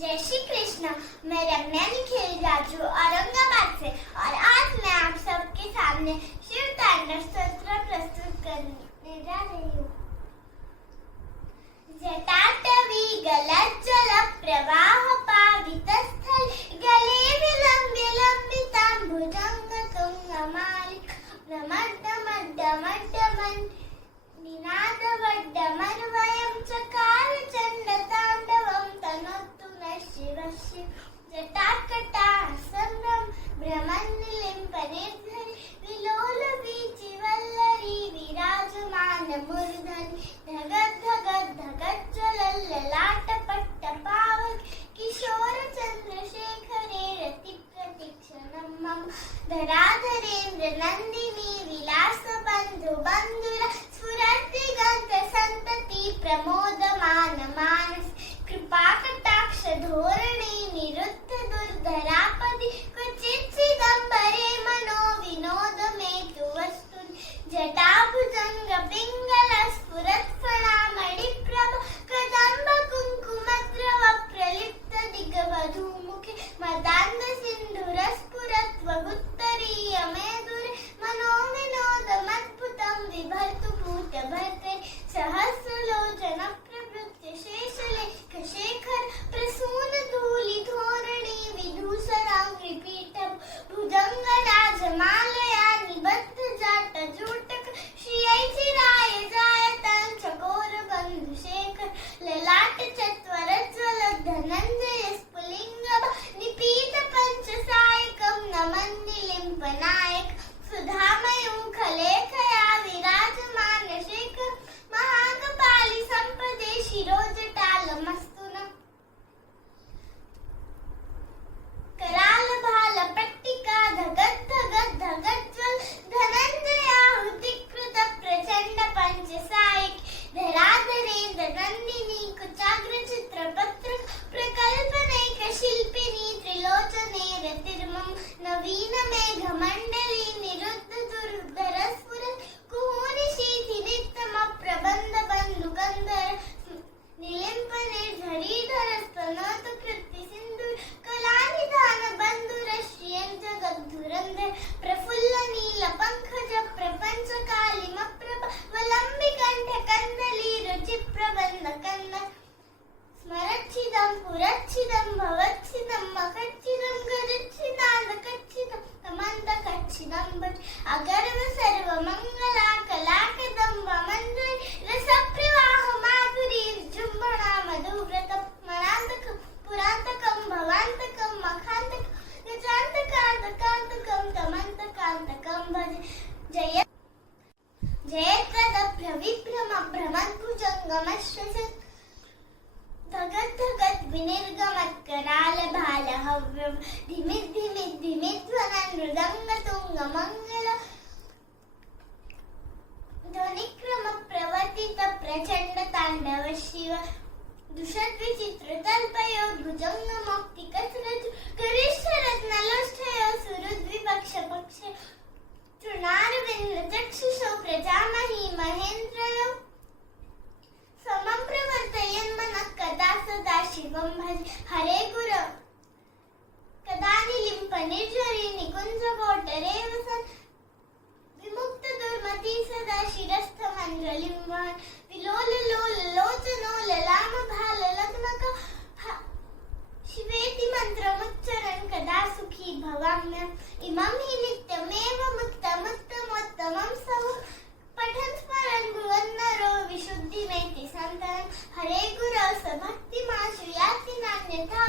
जय श्री कृष्ण। मैं रम्या निखिल राजू औरंगाबाद से और आज मैं आप सबके सामने शिव तांडव स्तोत्र प्रस्तुत करने जा रही हूँ। जटाटवी गलज्जल प्रवाह पावित स्थल गले विलंबे लंबितांबुजंग तुंगमालिक नमड्डमड्डमड्डमन् निनादवड्डमन्वयं चकार चण्डताण्डवं तनोतु नः शिवः शिव। जटाकटाः सम्भ्रम भ्रमन्निलिम्पनिर्झरि विलोलवीचिवल्लरी विराजमानमूर्धनि धगद्धगद्धगज्ज्वलल्ललाटपट्टपावक किशोरचन्द्रशेखरे रतिप्रतीक्षणं मम धराधरेन्द्र नन्दिनी विलासबन्धु बन्धुर स्फुरद्दिगन्त सन्तति प्रमोदमान मानस कृपाकटाक्ष धोरणे निरुद्ध दुर्धरापदि क्वचित् चिदम्बरे मनो विनोदमेतु वस्तुनि जटाभुजङ्ग पिङ्गल स्फुरत्फणामणिप्रभ कदम्ब कुङ्कुमद्रव प्रलिप्त दिग्वधूमुखे मदान्ध सिन्धुरस्फुरत्वगुत्तरीय मेदुरे मनो विनोदमद्भुतं बिभर्तु भूतभर्त्रे सहस्रलोचन प्रवृत्य शेषलेख शेखर प्रसून धूलि धोरणी विधूसराङ्घ्रिपीठ भुजङ्गराजमालया निबद्ध जाट जूटक श्रियैचिराय जायतं चकोर बन्धुशेखर ललाट चत्वरज्वल धनञ्जय स्फुलिङ्ग निपीत पञ्चसायकं नमन्निलिम्पनायक सुधामयूखलेखया विराजमान शेखर महाकपालि सम्पदे शिरोजटालमस्तु नः करालभाल पट्टिका धगद्धगद्धगज्ज्वल धनञ्जयाहुतिकृत प्रचण्ड पञ्चसायक धराधरेन्द्र नन्दिनी कुचाग्र चित्रपत्र प्रकल्पनैक शिल्पिनी त्रिलोचने रतिर्मम नवीन मेघमण्डली निरुद्ध दुर्धर स्फुरत् कुहूनि शीति नित्यम प्रबन्ध बन्धुकन्धर निलिम्प निर्झरीधर स्तनोत कृत्ति सिन्धुर कलानिधान बन्धुर श्रियं जगद्धुरन्धर प्रफुल्ल नील पंकज प्रपंच कालिमप्रभ वलम्बिकण्ठ कन्दली रुचि प्रबन्ध कन्द स्मरच्छिदं पुरच्छिदं भवच्छिदं मखच्छिदं गजच्छिदान्दकच्छिदं तमन्तकच्छिदं भज अगर्व सर्वमङ्गला कलाकदम्ब मञ्जरी रसप्रवाह माधुरी विजृम्भणा मधुव्रतं मनान्तकं पुरान्तकं भवान्तकं मखान्तकं गजान्तकान्तकान्तकं तमन्तकान्तकं भज जय जयत्रदभ्रविभ्रम भ्रमद्भुजङ्गमश्वसत् धगद्धगद् विनिर्गमत्करालभालहव्यं धिमिद्धिमिद्धिमिध्वनन् मृदङ्गतुङ्गमङ्गल ध्वनिक्रम प्रवर्तित प्रचण्ड ताण्डव शिव दुषद्विचित्रतल्पयो भुजङ्गमौक्तिकस्रज गरिष्ठरत्नलोष्ठयो सुहृद्विपक्षपक्ष तृणारविन्दचक्षुषो प्रजामहि महेन्द्रयो समं प्रवर्तयन् मनः कदा सदा शिवं भज हरे गुर कदा निलिम्प निर्झरि निकुञ्जकोटरे वसन् विमुक्त दुर्मति सदा शिरस्थमञ्जलिं वहन् विलोललोललोचनो ललाम भाल लग्नक शिवेति मन्त्रमुच्चरन् कदा सुखी भवाम्यहम् इमं हि नित्यमेव मुक्तमुत्तमोत्तमं सव पठन् स्मरन् भुवन्नरो विशुद्धिमेति सन्ततं हरे गुरौ स भक्तिमाशु याति नान्यथा